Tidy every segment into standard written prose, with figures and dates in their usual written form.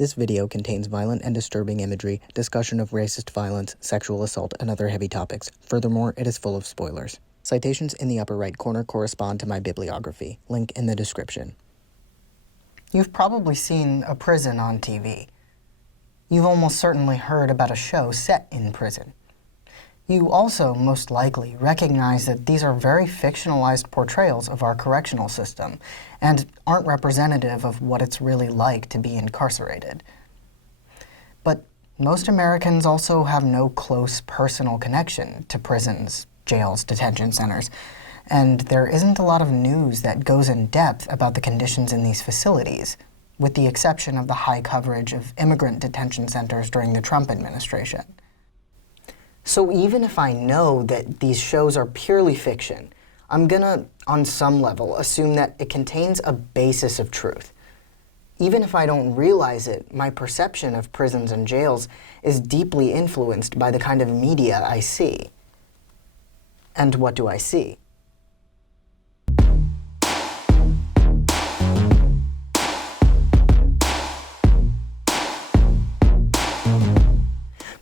This video contains violent and disturbing imagery, discussion of racist violence, sexual assault, and other heavy topics. Furthermore, it is full of spoilers. Citations in the upper right corner correspond to my bibliography. Link in the description. You've probably seen a prison on TV. You've almost certainly heard about a show set in prison. You also most likely recognize that these are very fictionalized portrayals of our correctional system and aren't representative of what it's really like to be incarcerated. But most Americans also have no close personal connection to prisons, jails, detention centers, and there isn't a lot of news that goes in depth about the conditions in these facilities, with the exception of the high coverage of immigrant detention centers during the Trump administration. So even if I know that these shows are purely fiction, I'm gonna, on some level, assume that it contains a basis of truth. Even if I don't realize it, my perception of prisons and jails is deeply influenced by the kind of media I see. And what do I see?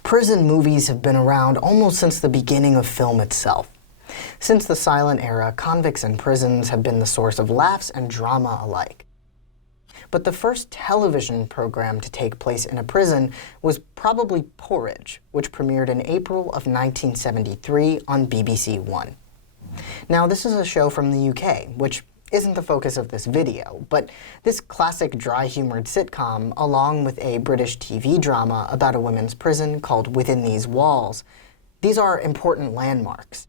Prison movies have been around almost since the beginning of film itself. Since the silent era, convicts in prisons have been the source of laughs and drama alike. But the first television program to take place in a prison was probably Porridge, which premiered in April of 1973 on BBC One. Now, this is a show from the UK, which isn't the focus of this video, but this classic dry-humored sitcom, along with a British TV drama about a women's prison called Within These Walls, these are important landmarks.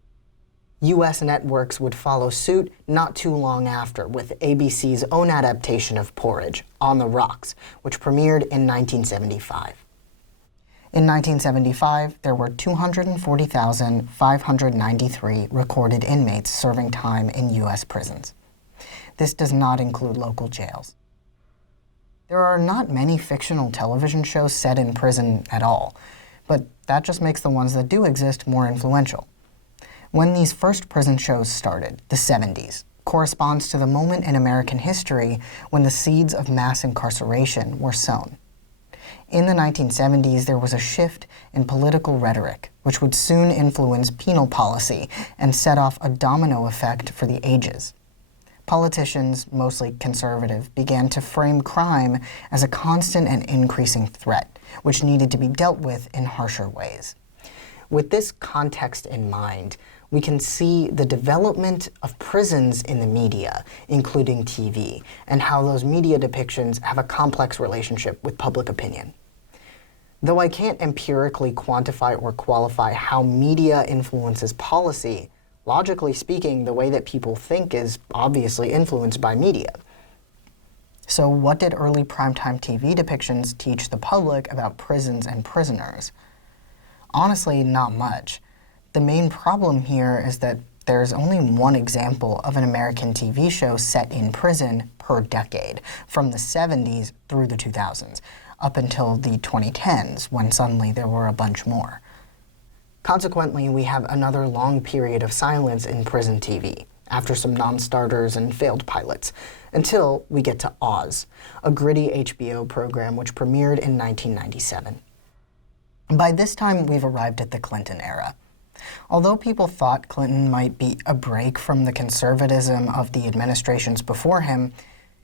US networks would follow suit not too long after with ABC's own adaptation of Porridge, On the Rocks, which premiered in 1975. In 1975, there were 240,593 recorded inmates serving time in US prisons. This does not include local jails. There are not many fictional television shows set in prison at all, but that just makes the ones that do exist more influential. When these first prison shows started, the 70s, corresponds to the moment in American history when the seeds of mass incarceration were sown. In the 1970s, there was a shift in political rhetoric, which would soon influence penal policy and set off a domino effect for the ages. Politicians, mostly conservative, began to frame crime as a constant and increasing threat, which needed to be dealt with in harsher ways. With this context in mind, we can see the development of prisons in the media, including TV, and how those media depictions have a complex relationship with public opinion. Though I can't empirically quantify or qualify how media influences policy, logically speaking, the way that people think is obviously influenced by media. So what did early primetime TV depictions teach the public about prisons and prisoners? Honestly, not much. The main problem here is that there's only one example of an American TV show set in prison per decade, from the 70s through the 2000s, up until the 2010s, when suddenly there were a bunch more. Consequently, we have another long period of silence in prison TV, after some non-starters and failed pilots, until we get to Oz, a gritty HBO program which premiered in 1997. By this time, we've arrived at the Clinton era. Although people thought Clinton might be a break from the conservatism of the administrations before him,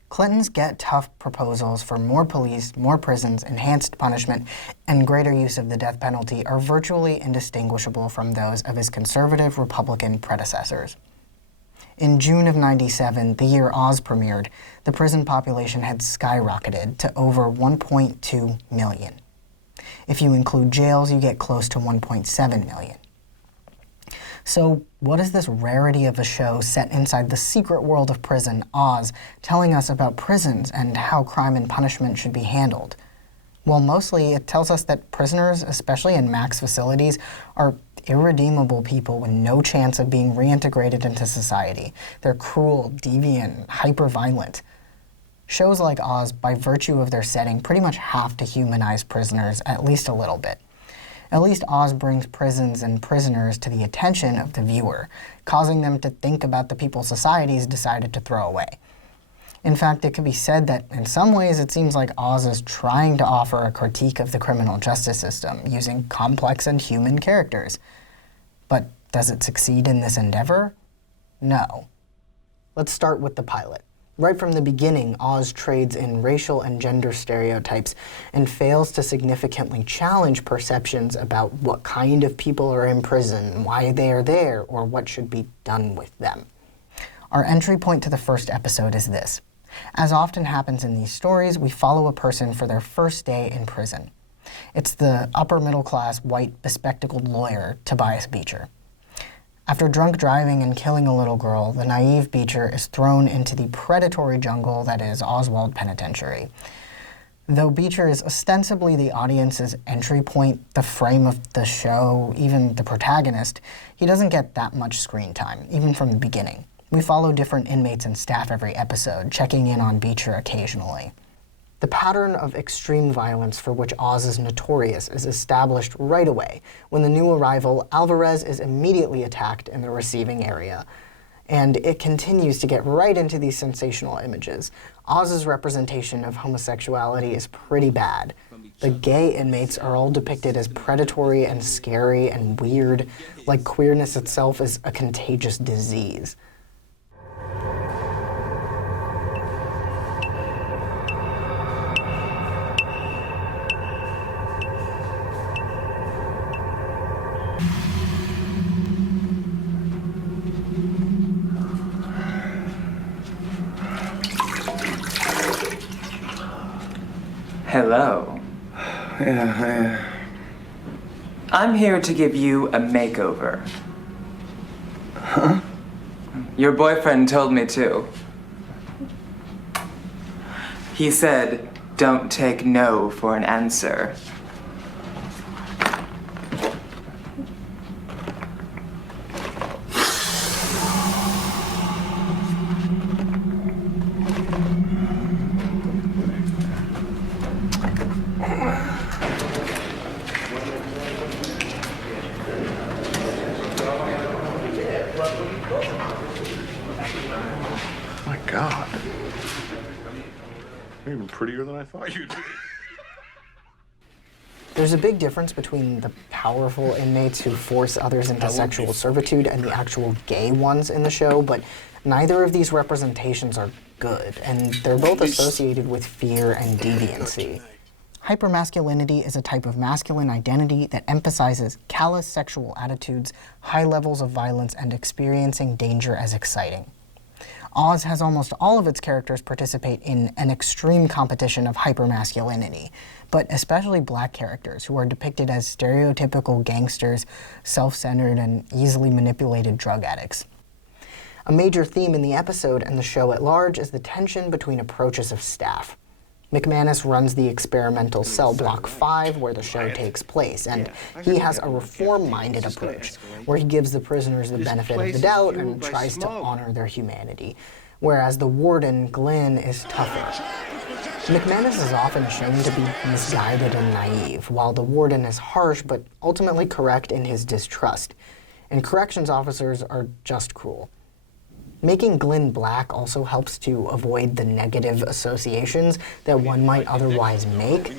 Clinton's get-tough proposals for more police, more prisons, enhanced punishment, and greater use of the death penalty are virtually indistinguishable from those of his conservative Republican predecessors. In June of '97, the year Oz premiered, the prison population had skyrocketed to over 1.2 million. If you include jails, you get close to 1.7 million. So what is this rarity of a show set inside the secret world of prison, Oz, telling us about prisons and how crime and punishment should be handled? Well, mostly it tells us that prisoners, especially in max facilities, are irredeemable people with no chance of being reintegrated into society. They're cruel, deviant, hyper-violent. Shows like Oz, by virtue of their setting, pretty much have to humanize prisoners at least a little bit. At least Oz brings prisons and prisoners to the attention of the viewer, causing them to think about the people society's decided to throw away. In fact, it could be said that in some ways it seems like Oz is trying to offer a critique of the criminal justice system using complex and human characters. But does it succeed in this endeavor? No. Let's start with the pilot. Right from the beginning, Oz trades in racial and gender stereotypes and fails to significantly challenge perceptions about what kind of people are in prison, why they are there, or what should be done with them. Our entry point to the first episode is this. As often happens in these stories, we follow a person for their first day in prison. It's the upper middle class, white, bespectacled lawyer, Tobias Beecher. After drunk driving and killing a little girl, the naive Beecher is thrown into the predatory jungle that is Oswald Penitentiary. Though Beecher is ostensibly the audience's entry point, the frame of the show, even the protagonist, he doesn't get that much screen time, even from the beginning. We follow different inmates and staff every episode, checking in on Beecher occasionally. The pattern of extreme violence for which Oz is notorious is established right away. When the new arrival, Alvarez, is immediately attacked in the receiving area. And it continues to get right into these sensational images. Oz's representation of homosexuality is pretty bad. The gay inmates are all depicted as predatory and scary and weird, like queerness itself is a contagious disease. Hello. Yeah. I'm here to give you a makeover. Huh? Your boyfriend told me to. He said, don't take no for an answer. My God. You're even prettier than I thought you'd be. There's a big difference between the powerful inmates who force others into sexual servitude and the actual gay ones in the show, but neither of these representations are good, and they're both associated with fear and deviancy. Hypermasculinity is a type of masculine identity that emphasizes callous sexual attitudes, high levels of violence, and experiencing danger as exciting. Oz has almost all of its characters participate in an extreme competition of hypermasculinity, but especially black characters who are depicted as stereotypical gangsters, self-centered, and easily manipulated drug addicts. A major theme in the episode and the show at large is the tension between approaches of staff. McManus runs the experimental cell block 5 where the show takes place, and he has a reform-minded approach where he gives the prisoners the benefit of the doubt and tries to honor their humanity, whereas the warden, Glenn, is tougher. McManus is often shown to be misguided and naive, while the warden is harsh but ultimately correct in his distrust, and corrections officers are just cruel. Making Glenn black also helps to avoid the negative associations that one might otherwise make.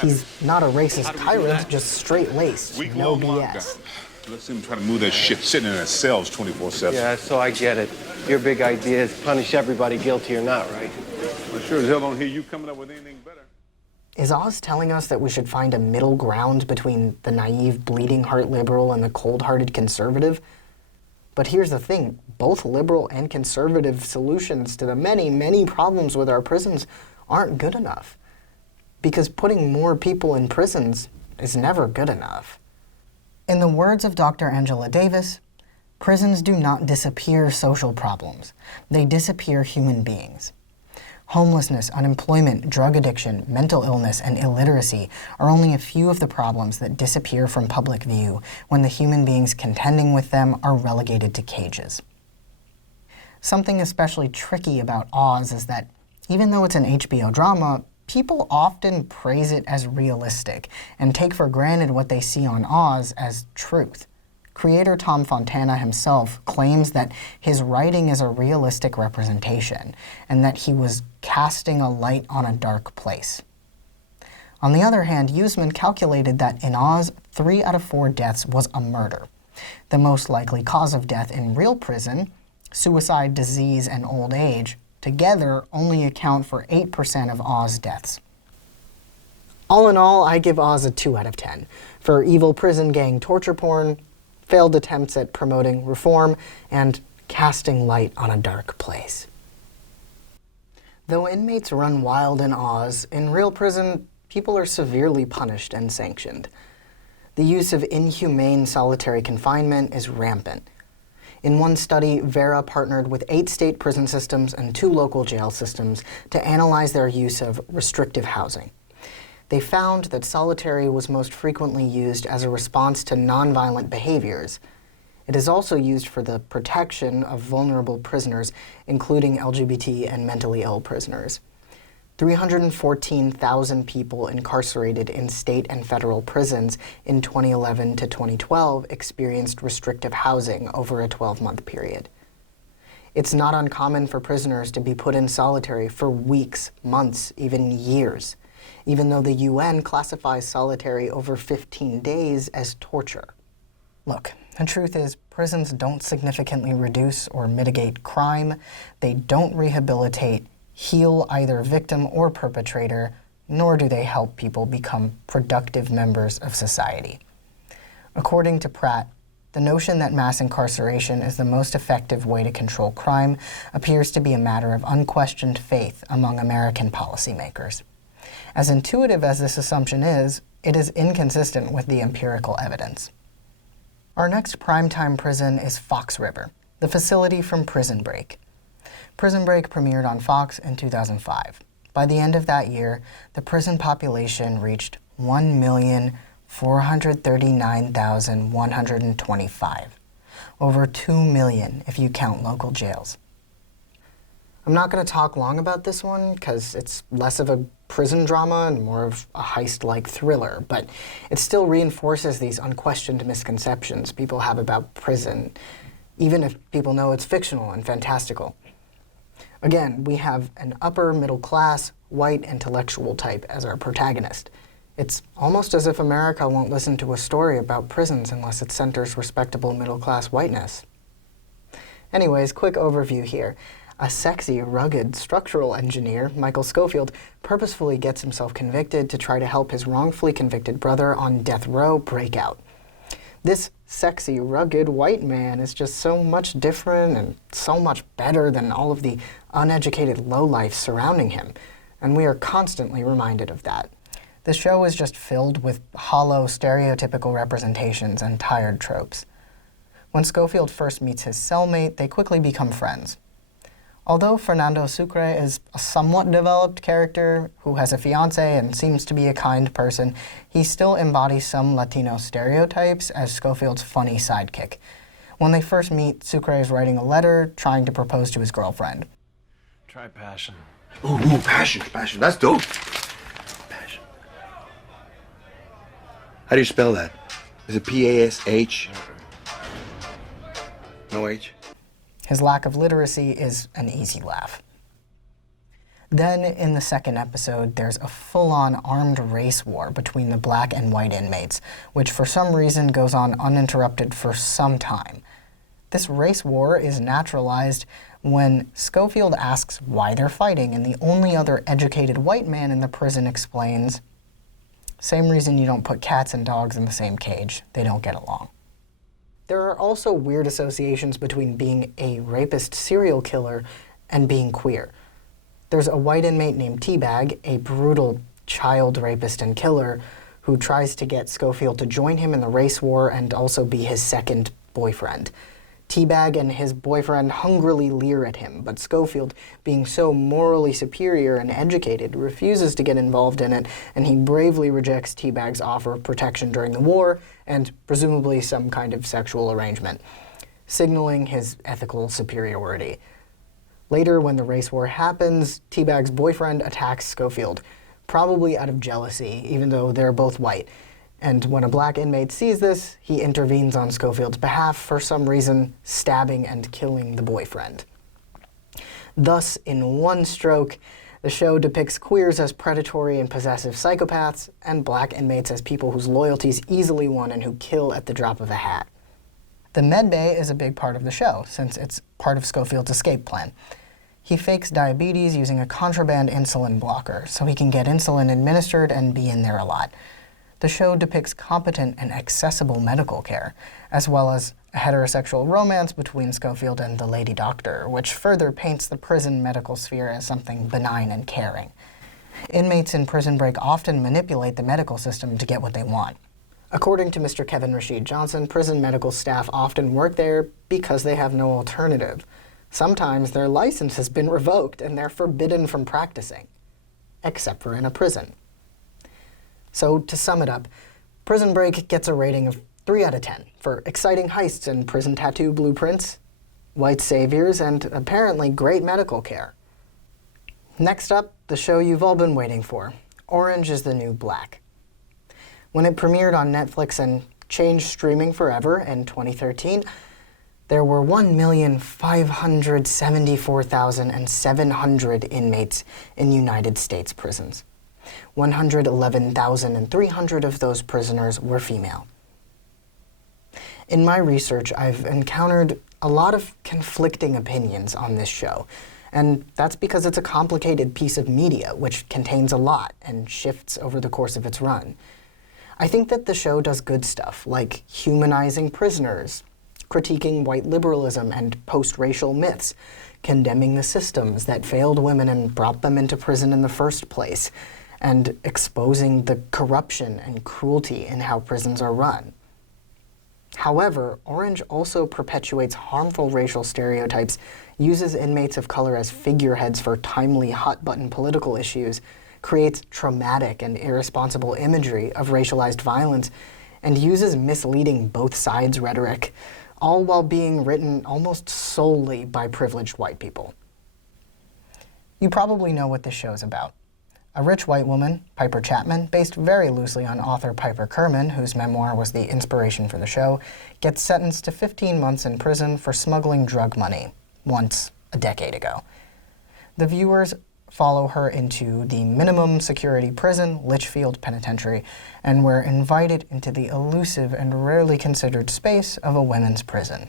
He's not a racist tyrant, just straight-laced, no BS. Let's see him try to move that shit sitting in our cells 24/7. Yeah, so I get it. Your big idea is punish everybody, guilty or not, right? I sure as hell don't hear you coming up with anything better. Is Oz telling us that we should find a middle ground between the naive, bleeding heart liberal and the cold-hearted conservative? But here's the thing, both liberal and conservative solutions to the many, many problems with our prisons aren't good enough. Because putting more people in prisons is never good enough. In the words of Dr. Angela Davis, prisons do not disappear social problems. They disappear human beings. Homelessness, unemployment, drug addiction, mental illness, and illiteracy are only a few of the problems that disappear from public view when the human beings contending with them are relegated to cages. Something especially tricky about Oz is that even though it's an HBO drama, people often praise it as realistic and take for granted what they see on Oz as truth. Creator Tom Fontana himself claims that his writing is a realistic representation and that he was casting a light on a dark place. On the other hand, Huseman calculated that in Oz, 3 out of 4 deaths was a murder. The most likely cause of death in real prison, suicide, disease, and old age, together only account for 8% of Oz deaths. All in all, I give Oz a 2 out of 10 for evil prison gang torture porn, failed attempts at promoting reform, and casting light on a dark place. Though inmates run wild in Oz, in real prison, people are severely punished and sanctioned. The use of inhumane solitary confinement is rampant. In one study, Vera partnered with 8 state prison systems and 2 local jail systems to analyze their use of restrictive housing. They found that solitary was most frequently used as a response to nonviolent behaviors. It is also used for the protection of vulnerable prisoners, including LGBT and mentally ill prisoners. 314,000 people incarcerated in state and federal prisons in 2011 to 2012 experienced restrictive housing over a 12-month period. It's not uncommon for prisoners to be put in solitary for weeks, months, even years, even though the UN classifies solitary over 15 days as torture. Look, the truth is, prisons don't significantly reduce or mitigate crime. They don't rehabilitate, heal either victim or perpetrator, nor do they help people become productive members of society. According to Pratt, the notion that mass incarceration is the most effective way to control crime appears to be a matter of unquestioned faith among American policymakers. As intuitive as this assumption is, it is inconsistent with the empirical evidence. Our next primetime prison is Fox River, the facility from Prison Break. Prison Break premiered on Fox in 2005. By the end of that year, the prison population reached 1,439,125, over 2 million if you count local jails. I'm not going to talk long about this one because it's less of a prison drama and more of a heist-like thriller, but it still reinforces these unquestioned misconceptions people have about prison, even if people know it's fictional and fantastical. Again, we have an upper middle class, white intellectual type as our protagonist. It's almost as if America won't listen to a story about prisons unless it centers respectable middle class whiteness. Anyways, quick overview here. A sexy, rugged structural engineer, Michael Scofield, purposefully gets himself convicted to try to help his wrongfully convicted brother on death row break out. This sexy, rugged white man is just so much different and so much better than all of the uneducated lowlifes surrounding him, and we are constantly reminded of that. The show is just filled with hollow, stereotypical representations and tired tropes. When Scofield first meets his cellmate, they quickly become friends. Although Fernando Sucre is a somewhat developed character who has a fiancé and seems to be a kind person, he still embodies some Latino stereotypes as Scofield's funny sidekick. When they first meet, Sucre is writing a letter trying to propose to his girlfriend. Try passion. Ooh, passion. That's dope. Passion. How do you spell that? Is it P-A-S-H? No H? His lack of literacy is an easy laugh. Then, in the second episode, there's a full-on armed race war between the black and white inmates, which for some reason goes on uninterrupted for some time. This race war is naturalized when Scofield asks why they're fighting, and the only other educated white man in the prison explains, "Same reason you don't put cats and dogs in the same cage. They don't get along." There are also weird associations between being a rapist serial killer and being queer. There's a white inmate named Teabag, a brutal child rapist and killer, who tries to get Scofield to join him in the race war and also be his second boyfriend. Teabag and his boyfriend hungrily leer at him, but Scofield, being so morally superior and educated, refuses to get involved in it, and he bravely rejects Teabag's offer of protection during the war and presumably some kind of sexual arrangement, signaling his ethical superiority. Later, when the race war happens, Teabag's boyfriend attacks Scofield, probably out of jealousy, even though they're both white. And when a black inmate sees this, he intervenes on Schofield's behalf, for some reason stabbing and killing the boyfriend. Thus, in one stroke, the show depicts queers as predatory and possessive psychopaths, and black inmates as people whose loyalties easily won and who kill at the drop of a hat. The med bay is a big part of the show, since it's part of Schofield's escape plan. He fakes diabetes using a contraband insulin blocker, so he can get insulin administered and be in there a lot. The show depicts competent and accessible medical care, as well as a heterosexual romance between Schofield and the lady doctor, which further paints the prison medical sphere as something benign and caring. Inmates in Prison Break often manipulate the medical system to get what they want. According to Mr. Kevin Rashid Johnson, prison medical staff often work there because they have no alternative. Sometimes their license has been revoked and they're forbidden from practicing, except for in a prison. So, to sum it up, Prison Break gets a rating of 3 out of 10 for exciting heists and prison tattoo blueprints, white saviors, and apparently great medical care. Next up, the show you've all been waiting for, Orange is the New Black. When it premiered on Netflix and changed streaming forever in 2013, there were 1,574,700 inmates in United States prisons. 111,300 of those prisoners were female. In my research, I've encountered a lot of conflicting opinions on this show, and that's because it's a complicated piece of media which contains a lot and shifts over the course of its run. I think that the show does good stuff, like humanizing prisoners, critiquing white liberalism and post-racial myths, condemning the systems that failed women and brought them into prison in the first place, and exposing the corruption and cruelty in how prisons are run. However, Orange also perpetuates harmful racial stereotypes, uses inmates of color as figureheads for timely hot-button political issues, creates traumatic and irresponsible imagery of racialized violence, and uses misleading both sides rhetoric, all while being written almost solely by privileged white people. You probably know what this show's about. A rich white woman, Piper Chapman, based very loosely on author Piper Kerman, whose memoir was the inspiration for the show, gets sentenced to 15 months in prison for smuggling drug money, once a decade ago. The viewers follow her into the minimum security prison, Litchfield Penitentiary, and we're invited into the elusive and rarely considered space of a women's prison.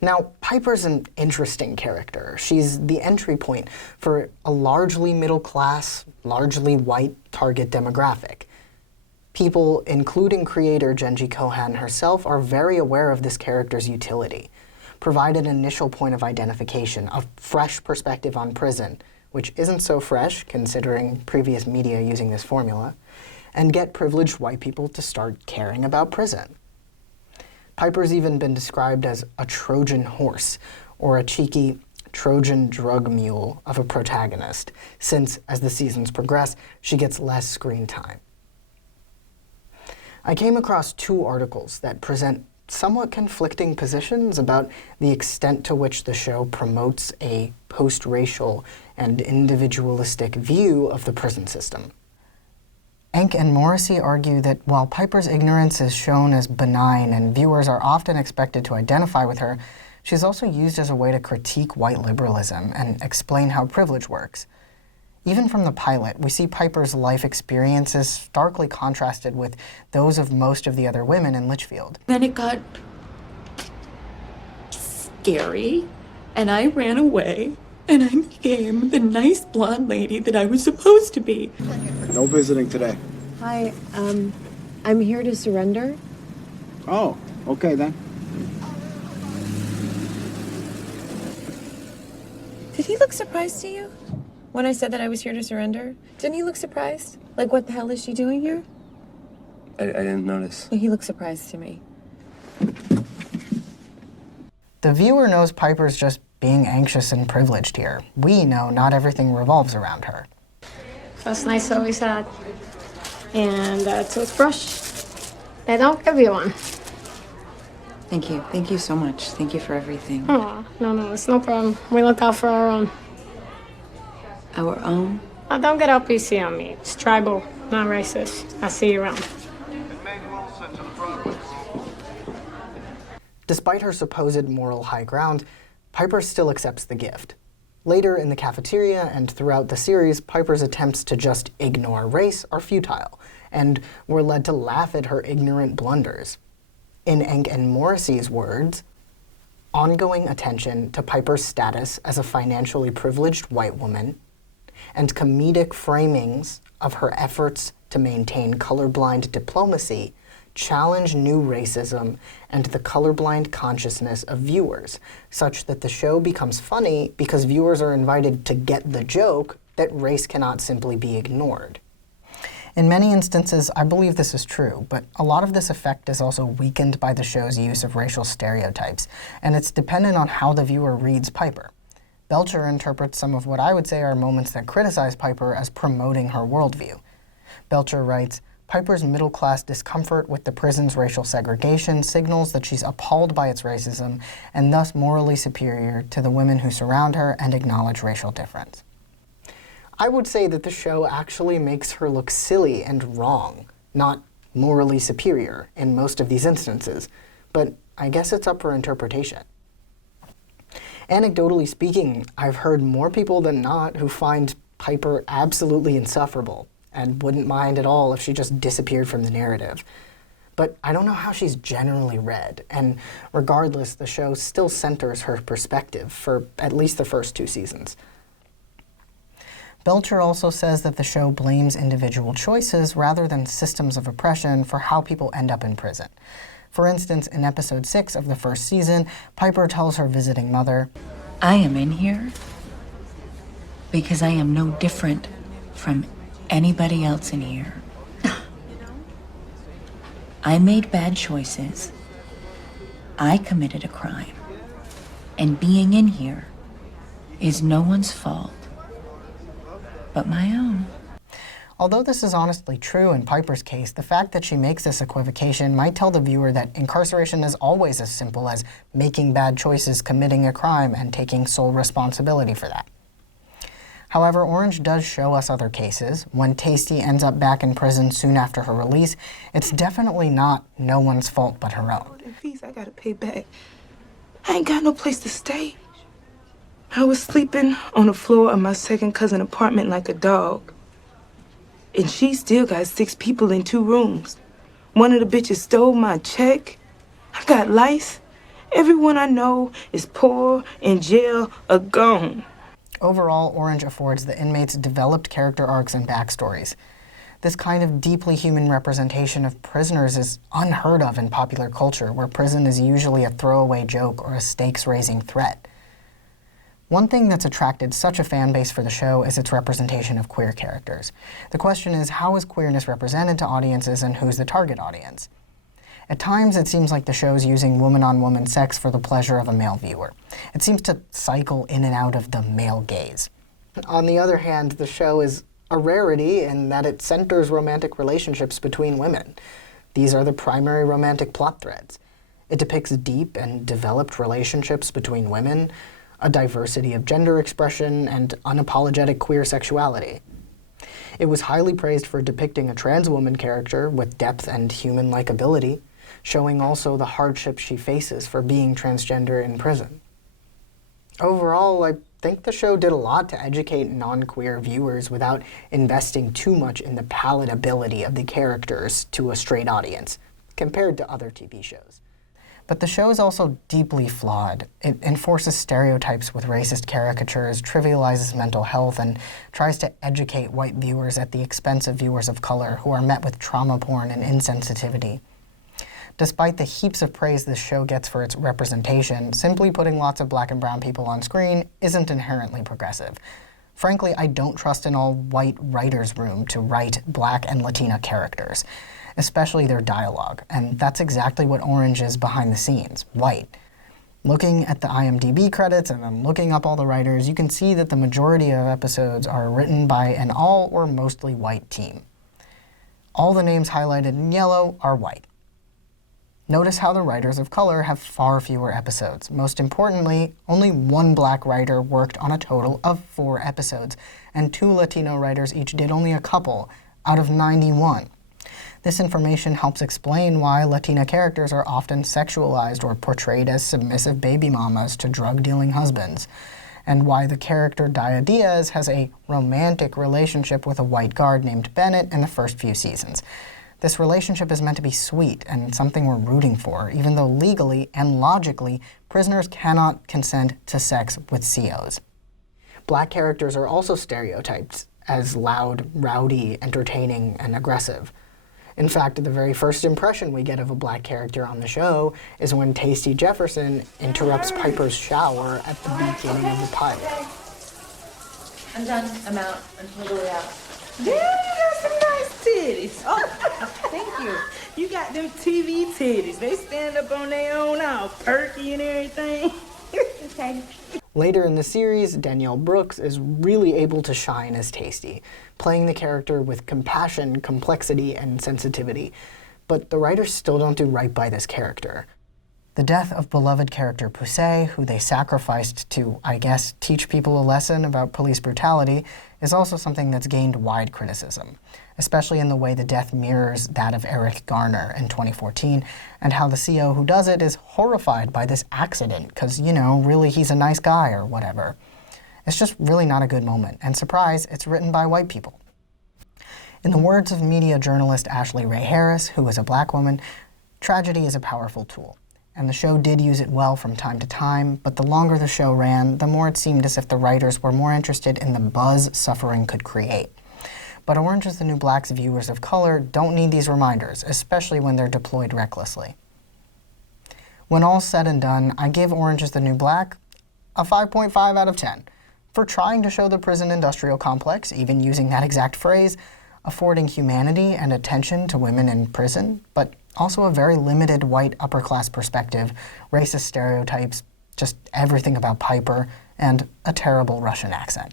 Now, Piper's an interesting character. She's the entry point for a largely middle-class, largely white target demographic. People, including creator Genji Kohan herself, are very aware of this character's utility, provide an initial point of identification, a fresh perspective on prison, which isn't so fresh considering previous media using this formula, and get privileged white people to start caring about prison. Piper's even been described as a Trojan horse, or a cheeky Trojan drug mule of a protagonist, since, as the seasons progress, she gets less screen time. I came across 2 articles that present somewhat conflicting positions about the extent to which the show promotes a post-racial and individualistic view of the prison system. Enck and Morrissey argue that while Piper's ignorance is shown as benign and viewers are often expected to identify with her, she's also used as a way to critique white liberalism and explain how privilege works. Even from the pilot, we see Piper's life experiences starkly contrasted with those of most of the other women in Litchfield. Then it got scary, and I ran away, and I became the nice blonde lady that I was supposed to be. No visiting today. Hi, I'm here to surrender. Oh, okay then. Did he look surprised to you when I said that I was here to surrender? Didn't he look surprised? Like, what the hell is she doing here? I didn't notice. He looked surprised to me. The viewer knows Piper's just being anxious and privileged here. We know not everything revolves around her. So it's nice to always have. And a toothbrush. They don't give you one. Thank you. Thank you so much. Thank you for everything. Oh, no, it's no problem. We look out for our own. Our own? Don't get all PC on me. It's tribal, not racist. I'll see you around. Despite her supposed moral high ground, Piper still accepts the gift. Later in the cafeteria and throughout the series, Piper's attempts to just ignore race are futile, and we're led to laugh at her ignorant blunders. In Enk and Morrissey's words, ongoing attention to Piper's status as a financially privileged white woman, and comedic framings of her efforts to maintain colorblind diplomacy challenge new racism and the colorblind consciousness of viewers, such that the show becomes funny because viewers are invited to get the joke that race cannot simply be ignored. In many instances, I believe this is true, but a lot of this effect is also weakened by the show's use of racial stereotypes, and it's dependent on how the viewer reads Piper. Belcher interprets some of what I would say are moments that criticize Piper as promoting her worldview. Belcher writes, Piper's middle-class discomfort with the prison's racial segregation signals that she's appalled by its racism and thus morally superior to the women who surround her and acknowledge racial difference. I would say that the show actually makes her look silly and wrong, not morally superior in most of these instances, but I guess it's up for interpretation. Anecdotally speaking, I've heard more people than not who find Piper absolutely insufferable and wouldn't mind at all if she just disappeared from the narrative. But I don't know how she's generally read, and regardless, the show still centers her perspective for at least the first 2 seasons. Belcher also says that the show blames individual choices rather than systems of oppression for how people end up in prison. For instance, in episode 6 of the first season, Piper tells her visiting mother, I am in here because I am no different from anybody else in here. I made bad choices. I committed a crime. And being in here is no one's fault but my own. Although this is honestly true in Piper's case, the fact that she makes this equivocation might tell the viewer that incarceration is always as simple as making bad choices, committing a crime, and taking sole responsibility for that. However, Orange does show us other cases. When Tasty ends up back in prison soon after her release, it's definitely not no one's fault but her own. The fees I gotta pay back. I ain't got no place to stay. I was sleeping on the floor of my second cousin's apartment like a dog. And she still got 6 people in 2 rooms. One of the bitches stole my check. I got lice. Everyone I know is poor, in jail, or gone. Overall, Orange affords the inmates developed character arcs and backstories. This kind of deeply human representation of prisoners is unheard of in popular culture, where prison is usually a throwaway joke or a stakes-raising threat. One thing that's attracted such a fan base for the show is its representation of queer characters. The question is, how is queerness represented to audiences and who's the target audience? At times, it seems like the show's using woman-on-woman sex for the pleasure of a male viewer. It seems to cycle in and out of the male gaze. On the other hand, the show is a rarity in that it centers romantic relationships between women. These are the primary romantic plot threads. It depicts deep and developed relationships between women, a diversity of gender expression, and unapologetic queer sexuality. It was highly praised for depicting a trans woman character with depth and human likability, showing also the hardship she faces for being transgender in prison. Overall, I think the show did a lot to educate non-queer viewers without investing too much in the palatability of the characters to a straight audience, compared to other TV shows. But the show is also deeply flawed. It enforces stereotypes with racist caricatures, trivializes mental health, and tries to educate white viewers at the expense of viewers of color who are met with trauma porn and insensitivity. Despite the heaps of praise this show gets for its representation, simply putting lots of black and brown people on screen isn't inherently progressive. Frankly, I don't trust an all-white writer's room to write black and Latina characters, especially their dialogue, and that's exactly what Orange is behind the scenes, white. Looking at the IMDb credits and then looking up all the writers, you can see that the majority of episodes are written by an all or mostly white team. All the names highlighted in yellow are white. Notice how the writers of color have far fewer episodes. Most importantly, only 1 black writer worked on a total of 4 episodes, and 2 Latino writers each did only a couple out of 91. This information helps explain why Latina characters are often sexualized or portrayed as submissive baby mamas to drug-dealing husbands, and why the character Daya Diaz has a romantic relationship with a white guard named Bennett in the first few seasons. This relationship is meant to be sweet and something we're rooting for, even though legally and logically, prisoners cannot consent to sex with COs. Black characters are also stereotyped as loud, rowdy, entertaining, and aggressive. In fact, the very first impression we get of a black character on the show is when Tasty Jefferson interrupts Piper's shower at the beginning of the pilot. I'm done. I'm out. I'm totally out. Yeah, you got some nice titties. Oh, thank you. You got them TV titties. They stand up on their own, all perky and everything. Okay. Later in the series, Danielle Brooks is really able to shine as Tasty, playing the character with compassion, complexity, and sensitivity. But the writers still don't do right by this character. The death of beloved character Poussey, who they sacrificed to, I guess, teach people a lesson about police brutality, is also something that's gained wide criticism, especially in the way the death mirrors that of Eric Garner in 2014, and how the CO who does it is horrified by this accident, because, you know, really he's a nice guy or whatever. It's just really not a good moment, and surprise, it's written by white people. In the words of media journalist Ashley Ray Harris, who is a black woman, tragedy is a powerful tool. And the show did use it well from time to time, but the longer the show ran, the more it seemed as if the writers were more interested in the buzz suffering could create. But Orange is the New Black's viewers of color don't need these reminders, especially when they're deployed recklessly. When all's said and done, I give Orange is the New Black a 5.5 out of 10 for trying to show the prison industrial complex, even using that exact phrase, affording humanity and attention to women in prison, but also a very limited white upper-class perspective, racist stereotypes, just everything about Piper, and a terrible Russian accent.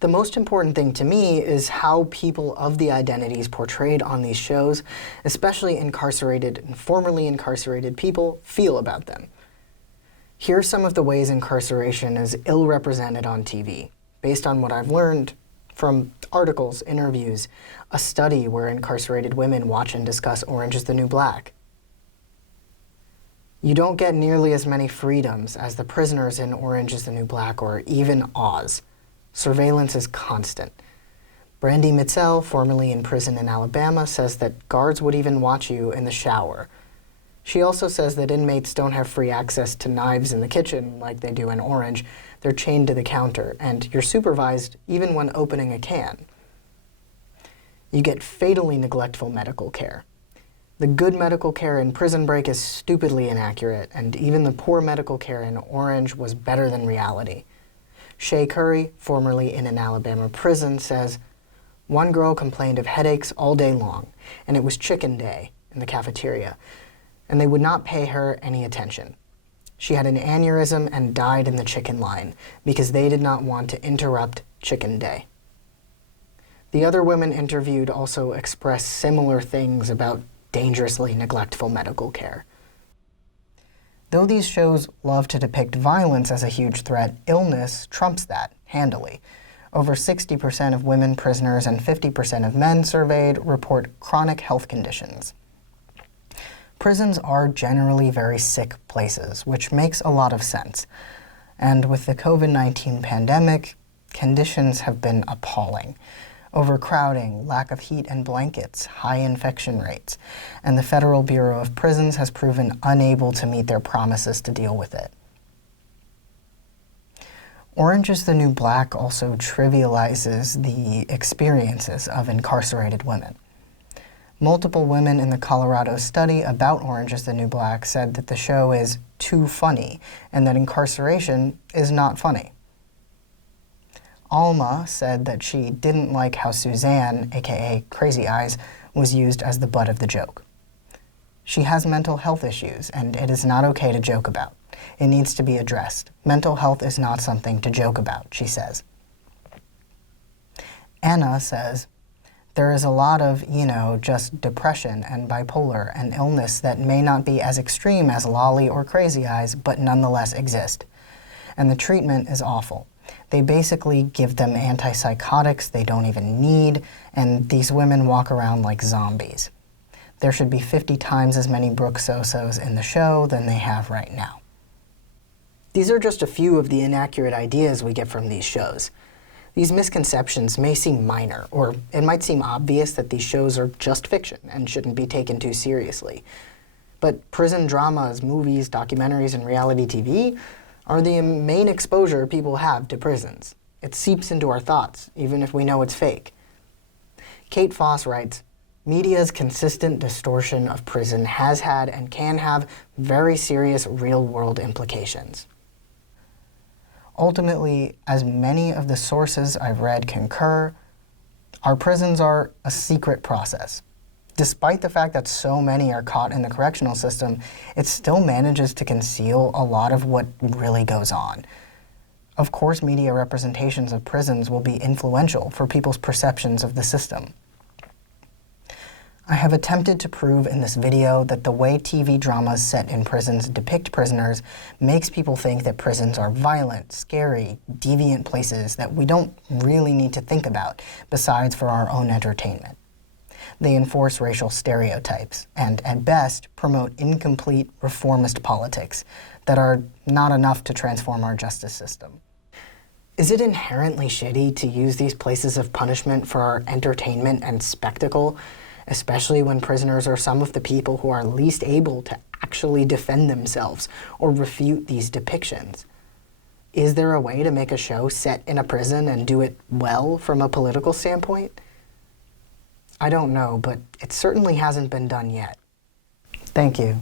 The most important thing to me is how people of the identities portrayed on these shows, especially incarcerated and formerly incarcerated people, feel about them. Here's some of the ways incarceration is ill-represented on TV, based on what I've learned from articles, interviews, a study where incarcerated women watch and discuss Orange is the New Black. You don't get nearly as many freedoms as the prisoners in Orange is the New Black or even Oz. Surveillance is constant. Brandy Mitzel, formerly in prison in Alabama, says that guards would even watch you in the shower. She also says that inmates don't have free access to knives in the kitchen like they do in Orange. They're chained to the counter, and you're supervised even when opening a can. You get fatally neglectful medical care. The good medical care in Prison Break is stupidly inaccurate, and even the poor medical care in Orange was better than reality. Shay Curry, formerly in an Alabama prison, says, "One girl complained of headaches all day long, and it was chicken day in the cafeteria, and they would not pay her any attention. She had an aneurysm and died in the chicken line because they did not want to interrupt chicken day." The other women interviewed also expressed similar things about dangerously neglectful medical care. Though these shows love to depict violence as a huge threat, illness trumps that handily. Over 60% of women prisoners and 50% of men surveyed report chronic health conditions. Prisons are generally very sick places, which makes a lot of sense. And with the COVID-19 pandemic, conditions have been appalling. Overcrowding, lack of heat and blankets, high infection rates, and the Federal Bureau of Prisons has proven unable to meet their promises to deal with it. Orange is the New Black also trivializes the experiences of incarcerated women. Multiple women in the Colorado study about Orange is the New Black said that the show is too funny and that incarceration is not funny. Alma said that she didn't like how Suzanne, aka Crazy Eyes, was used as the butt of the joke. She has mental health issues, and it is not okay to joke about. It needs to be addressed. Mental health is not something to joke about, she says. Anna says, "There is a lot of, just depression and bipolar and illness that may not be as extreme as Lolly or Crazy Eyes, but nonetheless exist. And the treatment is awful. They basically give them antipsychotics they don't even need, and these women walk around like zombies. There should be 50 times as many Brooke Sosos in the show than they have right now. These are just a few of the inaccurate ideas we get from these shows. These misconceptions may seem minor, or it might seem obvious that these shows are just fiction and shouldn't be taken too seriously. But prison dramas, movies, documentaries, and reality TV are the main exposure people have to prisons. It seeps into our thoughts, even if we know it's fake. Kate Foss writes, "Media's consistent distortion of prison has had and can have very serious real-world implications." Ultimately, as many of the sources I've read concur, our prisons are a secret process. Despite the fact that so many are caught in the correctional system, it still manages to conceal a lot of what really goes on. Of course, media representations of prisons will be influential for people's perceptions of the system. I have attempted to prove in this video that the way TV dramas set in prisons depict prisoners makes people think that prisons are violent, scary, deviant places that we don't really need to think about, besides for our own entertainment. They enforce racial stereotypes and, at best, promote incomplete reformist politics that are not enough to transform our justice system. Is it inherently shitty to use these places of punishment for our entertainment and spectacle, especially when prisoners are some of the people who are least able to actually defend themselves or refute these depictions? Is there a way to make a show set in a prison and do it well from a political standpoint? I don't know, but it certainly hasn't been done yet. Thank you.